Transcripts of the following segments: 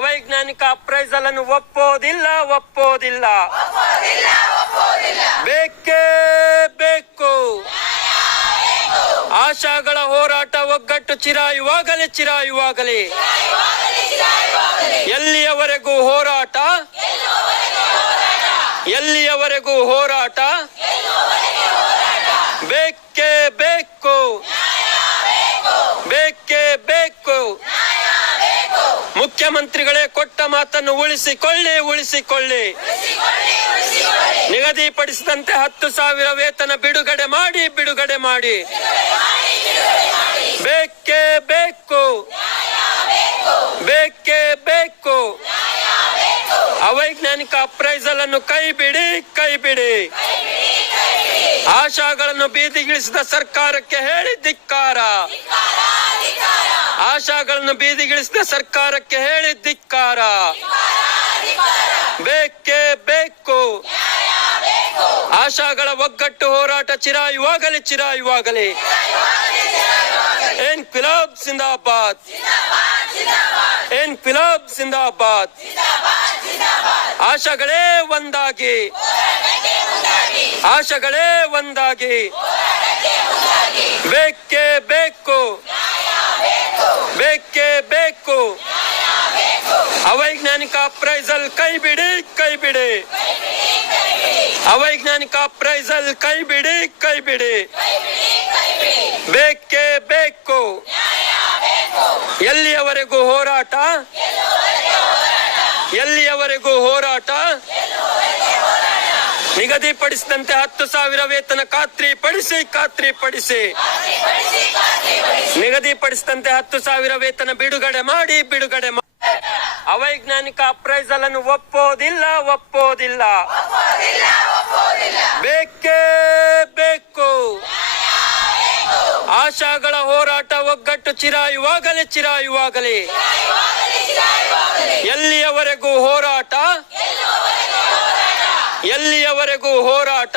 ಅವೈಜ್ಞಾನಿಕ ಅಪ್ರೈಸಲ್ ಅನ್ನು ಒಪ್ಪೋದಿಲ್ಲ ಒಪ್ಪೋದಿಲ್ಲ. ಬೇಕೇ ಬೇಕು. ಆಶಾಗಳ ಹೋರಾಟ ಒಗ್ಗಟ್ಟು ಚಿರಾಯುವಾಗಲೇ ಚಿರಾಯುವಾಗಲೇ. ಎಲ್ಲಿಯವರೆಗೂ ಹೋರಾಟ? ಎಲ್ಲಿಯವರೆಗೂ ಹೋರಾಟ? ಬೇಕು ಬೇಕೇ ಬೇಕು ಮುಖ್ಯಮಂತ್ರಿಗಳೇ ಕೊಟ್ಟ ಮಾತನ್ನು ಉಳಿಸಿಕೊಳ್ಳಿ ಉಳಿಸಿಕೊಳ್ಳಿ. ನಿಗದಿಪಡಿಸಿದಂತೆ ಹತ್ತು ಸಾವಿರ ವೇತನ ಬಿಡುಗಡೆ ಮಾಡಿ ಬಿಡುಗಡೆ ಮಾಡಿ. ಬೇಕೇ ಬೇಕು. ಬೇಕೇ ಬೇಕು. ಅವೈಜ್ಞಾನಿಕ ಅಪ್ರೈಸಲ್ ಅನ್ನು ಕೈ ಬಿಡಿ ಕೈ ಬಿಡಿ ಆಶಾಗಳನ್ನು ಬೀದಿಗಿಳಿಸಿದ ಸರ್ಕಾರಕ್ಕೆ ಹೇಳಿ ಧಿಕ್ಕಾರ. ಆಶಾಗಳನ್ನು ಬೀದಿಗಿಳಿಸಿದ ಸರ್ಕಾರಕ್ಕೆ ಹೇಳಿ ಧಿಕ್ಕಾರ. ಬೇಕೇ ಬೇಕು. ಆಶಾಗಳ ಒಗ್ಗಟ್ಟು ಹೋರಾಟ ಚಿರಾಯುವಾಗಲಿ ಚಿರಾಯುವಾಗಲಿ. ಏನ್ ಫಿಲಾಬ್ ಸಿಂದಾಬಾದ್. ಏನ್ ಫಿಲಾಬ್ ಸಿಂದಾಬಾದ್. ಆಶಾಗಳೇ ಒಂದಾಗಿ. ಆಶಾಗಳೇ ಒಂದಾಗಿ. ಬೇಕು ಬೇಕೇ. ಬೇಕು. ಅವೈಜ್ಞಾನಿಕ ಅಪ್ರೈಸಲ್ ಕೈ ಬಿಡಿ ಕೈ ಬಿಡಿ. ಅವೈಜ್ಞಾನಿಕ ಅಪ್ರೈಸಲ್ ಕೈ ಬಿಡಿ ಕೈ ಬಿಡಿ. ಬೇಕೇ ಬೇಕು. ಎಲ್ಲಿಯವರೆಗೂ ಹೋರಾಟ? ಎಲ್ಲಿಯವರೆಗೂ ಹೋರಾಟ? ನಿಗದಿಪಡಿಸಿದಂತೆ ಹತ್ತು ಸಾವಿರ ವೇತನ ಖಾತ್ರಿ ಪಡಿಸಿ ಖಾತ್ರಿ ಪಡಿಸಿ ನಿಗದಿಪಡಿಸಿದಂತೆ ಹತ್ತು ಸಾವಿರ ವೇತನ ಬಿಡುಗಡೆ ಮಾಡಿ ಬಿಡುಗಡೆ ಮಾಡಿ ಅವೈಜ್ಞಾನಿಕ ಅಪ್ರೈಸಲ್ ಅನ್ನು ಒಪ್ಪೋದಿಲ್ಲ ಒಪ್ಪೋದಿಲ್ಲ. ಬೇಕೇ ಬೇಕು. ಆಶಾಗಳ ಹೋರಾಟ ಒಗ್ಗಟ್ಟು ಚಿರಾಯುವಾಗಲೇ ಚಿರಾಯುವಾಗಲೇ. ಎಲ್ಲಿಯವರೆಗೂ ಹೋರಾಟ? ಎಲ್ಲಿಯವರೆಗೂ ಹೋರಾಟ?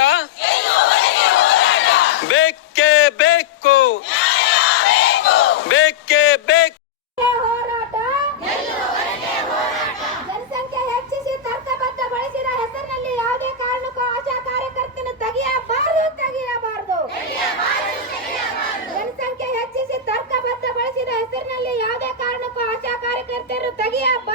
ಬೇಕೇ ಬೇಕು. ಬೇಕೇ ಬೇಕು. ಜನಸಂಖ್ಯೆ ಹೆಚ್ಚಿಸಿ ತರ್ಕಬದ್ಧಗೊಳಿಸಿದ ಹೆಸರಿನಲ್ಲಿ ಯಾವುದೇ ಕಾರಣಕ್ಕೂ ಆಶಾ ಕಾರ್ಯಕರ್ತರು ತೆಗೆಯಬಾರದು.